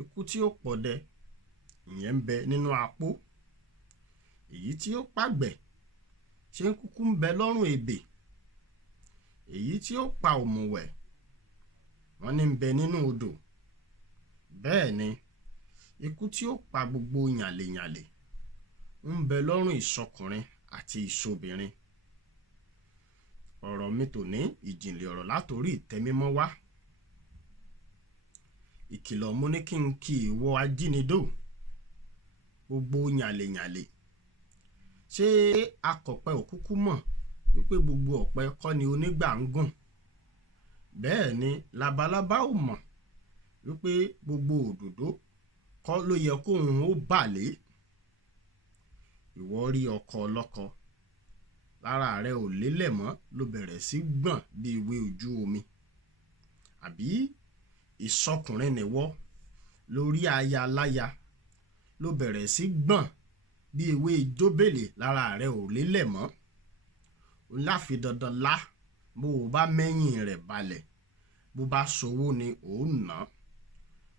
ikú tí ó pọ̀dẹ ìyẹn ń bẹ nínú apó, èyí tí ó pàgbẹ̀ ṣé ń kúkú ń bẹ lọ́rùn ebè, èyí tí ó pa òmùwẹ̀ wọ́n ní ń bẹ nínú odò. Bẹ́ẹ̀ ni ikú tí ó pa gbogbo yànlèyànlè ń bẹ lọ́rùn ìṣọkùnrin àti ìṣobìnrin. Ọ̀rọ̀ mi tòní ìjìnlẹ̀ ọ̀rọ̀ látorí ìtẹ́mímọ́ wá. Ìkìlọ̀ mo ní kí n kí ìwọ ajínigbó, gbogbo yànlèyànlè. Ṣé akọ̀pẹ òkúkú mọ̀ wípé gbogbo ọ̀pẹ kọ́ ni onígbà ń gùn? Bẹ́ẹ̀ ni labalábá ò mọ̀ wípé gbogbo òdòdó kọ́ ló yẹ kóun ó bà lé. Ìwọ rí ọkọ ọlọ́kọ, lára rẹ ò lélẹ̀ mọ́ ló bẹ̀rẹ̀ sí gbọ̀n bí ewé ojú omi. Àbí ìṣọkùnrin nìwọ lórí aya láya ló bẹ̀rẹ̀ sí gbọ̀n bí ewé jóbèlè, lára rẹ ò lélẹ̀ mọ́. O láfi dandan lá bó o bá mẹ́yìn rẹ̀ balẹ̀, bó bá ṣowó ni ò ń ná,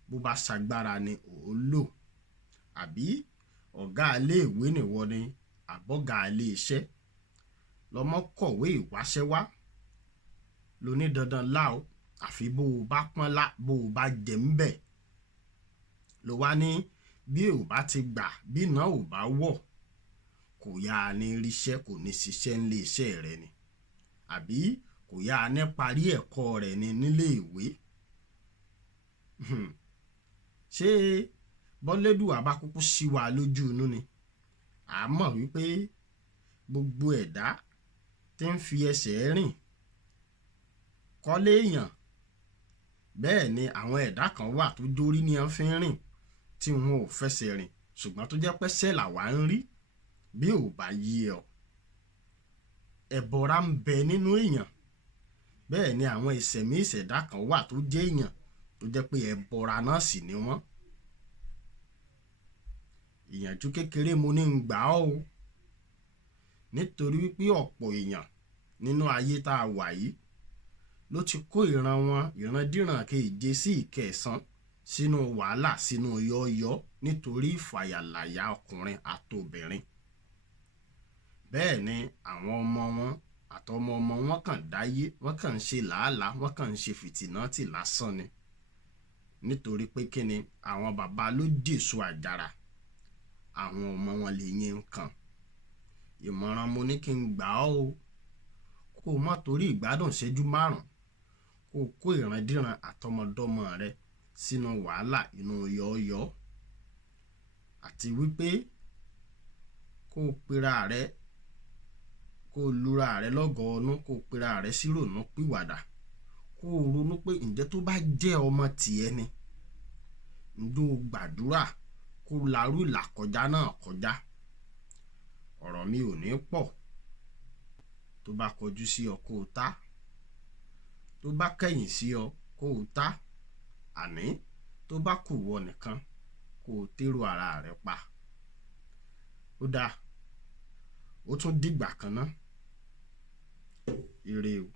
bó bá ṣagbára ni ò ń lò. Àbí ọ̀gá iléèwé nìwọ ni àbọ̀gá ilé iṣẹ́, lọ́mọ kọ̀wé ìwáṣẹ́ wá ló ní dandan lá o, àfi bó o bá pọ́n lá, bó o bá jẹ ń bẹ̀. Ló wá ní bí ò bá ti gbà, bí náà ò bá wọ̀, kò yá a ní ríṣẹ́, kò ní ṣiṣẹ́ nílé iṣẹ́ rẹ ni. Àbí kò yá a ní parí ẹ̀kọ́ rẹ̀ ni nílé ìwé. Ṣé bọ́lédùà bá kúkú sí wa lójú inú ni? A mọ̀ wípé gbogbo ẹ̀dá tí ń fi ẹsẹ̀ rìn kọ́lé èèyàn. Bẹ́ẹ̀ ni àwọn ẹ̀dá kan wà tó jórí ni wọ́n fi ń rìn tí wọn ò fẹsẹ̀ rìn, ṣùgbọ́n tó jẹ́ pẹ́sẹ̀ làwa ń rí. Bí ò bá yí ọ, ẹ̀bọra ń bẹ nínú èèyàn. Bẹ́ẹ̀ ni àwọn ìṣẹ̀mí ìṣẹ̀dá kan wà tó jẹ́ èèyàn tó jẹ́ pé ẹ̀bọra náà sì ni wọ́n. Ìyànjú kékeré mo ní ń gbà ọ́ o, nítorí wípé ọ̀pọ̀ èèyàn nínú ayé tá a wà yìí ló ti kó ìran wọn, ìrandíran keje sí ìkẹsàn sínú wàhálà, sínú yọ́ọ́yọ́ nítorí ìfàyàlàyà ọkùnrin àtobìnrin. Bẹ́ẹ̀ ni àwọn ọmọ wọn àtọmọ ọmọ wọn kàn dáyé, wọ́n kàn ń ṣe làálàá, wọ́n kàn ń ṣe fìtínátì lásán ni. Nítorí pé kí ni àwọn bàbá ló jèso àjàrà, àwọn ọmọ wọn lè yín nǹkan. Ìmọ̀ràn mo ní kí n gbà ọ́ o, kó o má torí ìgbádùn ṣẹ́jú márùn-ún kó o kó ìrandíran àtọmọdọ́mọ rẹ sínú wàhálà inú yọ́ọ́yọ́. Àti wípé kó o pera rẹ, kó o lura rẹ lọ́gọ̀ọ́ ọnú, kó o pera rẹ sí ronú pìwàdà, kó o ronú pé ǹjẹ́ tó bá jẹ́ ọmọ tìẹ ni, ǹjẹ́ o gbàdúrà kó o larú ìlàkọjá náà kọjá. Ọ̀rọ̀ mi ò ní pọ̀. Tó bá kọjú sí ọ kó o tá, tó bá kẹ̀yìn sí ọ kó o tá, àní tó bá kù wọ nìkan kó o tèrò ara rẹ pa. Ó dáa, ó tún dìgbà kan náà. Ire o.